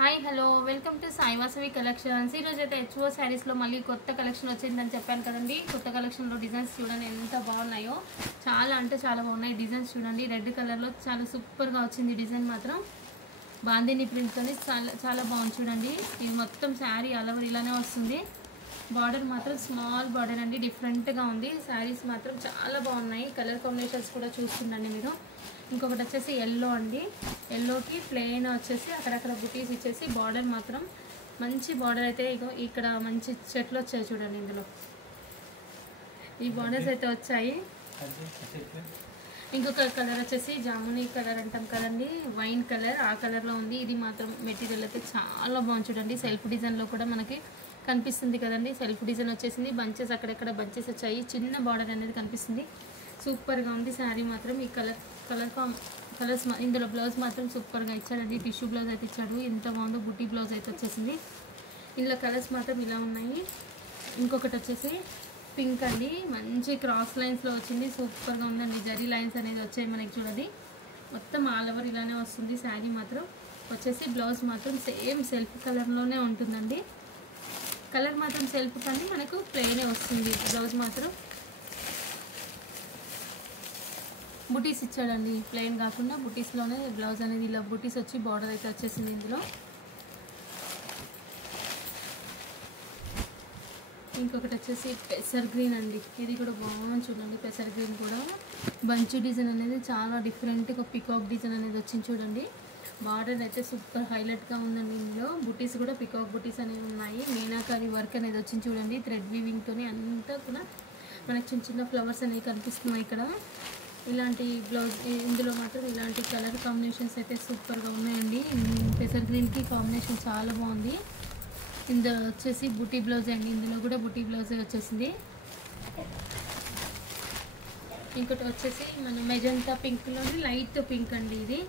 Hi hello welcome to Sai Vasavi collections. ఈరోజు అయితే HO శారీస్లో మళ్ళీ కొత్త కలెక్షన్ వచ్చిందని చెప్పాను కదండి. కొత్త కలెక్షన్లో డిజైన్స్ చూడండి ఎంత బాగున్నాయో, చాలా అంటే చాలా బాగున్నాయి. డిజైన్స్ చూడండి, రెడ్ కలర్లో చాలా సూపర్గా వచ్చింది. డిజైన్ మాత్రం బాందిని ప్రింట్తోని చాలా చాలా బాగుంది చూడండి. ఇది మొత్తం శారీ అలవర్ ఇలానే వస్తుంది. బార్డర్ మాత్రం స్మాల్ బార్డర్ అండి, డిఫరెంట్గా ఉంది. శారీస్ మాత్రం చాలా బాగున్నాయి. కలర్ కాంబినేషన్స్ కూడా చూస్తుండండి మీరు. ఇంకొకటి వచ్చేసి ఎల్లో అండి, ఎల్లోకి ప్లెయిన్ వచ్చేసి అక్కడక్కడ బుటీస్ ఇచ్చేసి బార్డర్ మాత్రం మంచి బార్డర్ అయితే ఇగో ఇక్కడ మంచి చెట్లు వచ్చాయి చూడండి. ఇందులో ఈ బార్డర్స్ అయితే వచ్చాయి. ఇంకొక కలర్ వచ్చేసి జామునీ కలర్ అంటాం కదండి, వైన్ కలర్, ఆ కలర్లో ఉంది. ఇది మాత్రం మెటీరియల్ అయితే చాలా బాగుంది చూడండి. సెల్ఫ్ డిజైన్లో కూడా మనకి కనిపిస్తుంది కదండి. సెల్ఫ్ డిజైన్ వచ్చేసింది, బంచెస్ అక్కడెక్కడ బంచెస్ వచ్చాయి, చిన్న బార్డర్ అనేది కనిపిస్తుంది. సూపర్గా ఉంది శారీ మాత్రం. ఈ కలర్స్ ఇందులో బ్లౌజ్ మాత్రం సూపర్గా ఇచ్చాడండి. టిష్యూ బ్లౌజ్ అయితే ఇచ్చాడు, ఎంత బాగుందో. బుటీ బ్లౌజ్ అయితే వచ్చేసింది. ఇందులో కలర్స్ మాత్రం ఇలా ఉన్నాయి. ఇంకొకటి వచ్చేసి పింక్ అండి, మంచి క్రాస్ లైన్స్లో వచ్చింది, సూపర్గా ఉందండి. జరీ లైన్స్ అనేది వచ్చాయి మనకి చూడండి. మొత్తం ఆల్ ఓవర్ ఇలానే వస్తుంది శారీ మాత్రం. వచ్చేసి బ్లౌజ్ మాత్రం సేమ్ సెల్ఫ్ కలర్లోనే ఉంటుందండి. కలర్ మాత్రం సెల్ఫ్ కానీ మనకు ప్లెయినే వస్తుంది. బ్లౌజ్ మాత్రం బుటీస్ ఇచ్చాడండి, ప్లెయిన్ కాకుండా బుటీస్లోనే బ్లౌజ్ అనేది ఇలా బుటీస్ వచ్చి బార్డర్ అయితే వచ్చేసింది. ఇందులో ఇంకొకటి వచ్చేసి పెసర్ గ్రీన్ అండి, ఇది కూడా బాగుంది చూడండి. పెసర్ గ్రీన్ కూడా బంచ్ డిజైన్ అనేది చాలా డిఫరెంట్గా పికాక్ డిజైన్ అనేది వచ్చింది చూడండి. బార్డర్ అయితే సూపర్ హైలైట్గా ఉందండి. ఇందులో బుటీస్ కూడా పికాక్ బుటీస్ అనేవి ఉన్నాయి. మీనాకారి వర్క్ అనేది వచ్చింది చూడండి. థ్రెడ్ వీవింగ్తోని అంతా కూడా మనకి చిన్న చిన్న ఫ్లవర్స్ అనేవి కనిపిస్తున్నాయి ఇక్కడ. ఇలాంటి బ్లౌజ్ ఇందులో మాత్రం ఇలాంటి కలర్ కాంబినేషన్స్ అయితే సూపర్గా ఉన్నాయండి. పెసర్ గ్రీన్కి కాంబినేషన్ చాలా బాగుంది. ఇందులో వచ్చేసి బుటీ బ్లౌజ్ అండి, ఇందులో కూడా బుటీ బ్లౌజే వచ్చేసింది. ఇంకోటి వచ్చేసి మన మెజంతా పింక్లోని లైట్ పింక్ అండి.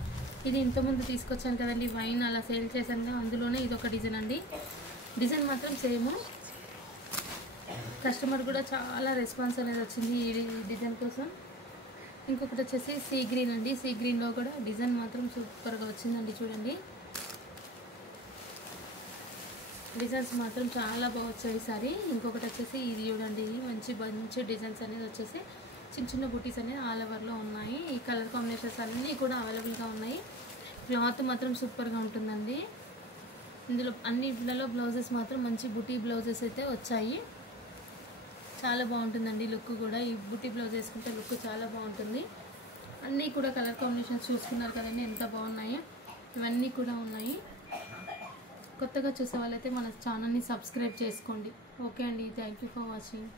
ఇది ఇంతకుముందు తీసుకొచ్చాను కదండి, వైన్ అలా సేల్ చేశాను, అందులోనే ఇది ఒక డిజైన్ అండి. డిజైన్ మాత్రం సేమ్. కస్టమర్ కూడా చాలా రెస్పాన్స్ అనేది వచ్చింది ఈ డిజైన్ కోసం. ఇంకొకటి వచ్చేసి సీ గ్రీన్ అండి, సీ గ్రీన్లో కూడా డిజైన్ మాత్రం సూపర్గా వచ్చిందండి చూడండి. డిజైన్స్ మాత్రం చాలా బాగా వచ్చాయి ఈసారి. ఇంకొకటి వచ్చేసి ఇది చూడండి, మంచి డిజైన్స్ అనేది వచ్చేసి చిన్న చిన్న బుటీస్ అనేది ఆల్ ఓవర్లో ఉన్నాయి. ఈ కలర్ కాంబినేషన్స్ అన్నీ కూడా అవైలబుల్గా ఉన్నాయి. క్లాత్ మాత్రం సూపర్గా ఉంటుందండి. ఇందులో అన్నిట్లలో బ్లౌజెస్ మాత్రం మంచి బుటీ బ్లౌజెస్ అయితే వచ్చాయి. చాలా బాగుంటుందండి లుక్ కూడా. ఈ బుటీ బ్లౌజ్ వేసుకుంటే లుక్ చాలా బాగుంటుంది. అన్నీ కూడా కలర్ కాంబినేషన్స్ చూసుకున్నారు కదండి ఎంత బాగున్నాయో. ఇవన్నీ కూడా ఉన్నాయి. కొత్తగా చూసే వాళ్ళైతే మన ఛానల్ని సబ్స్క్రైబ్ చేసుకోండి. ఓకే అండి, థ్యాంక్ యూ ఫర్ వాచింగ్.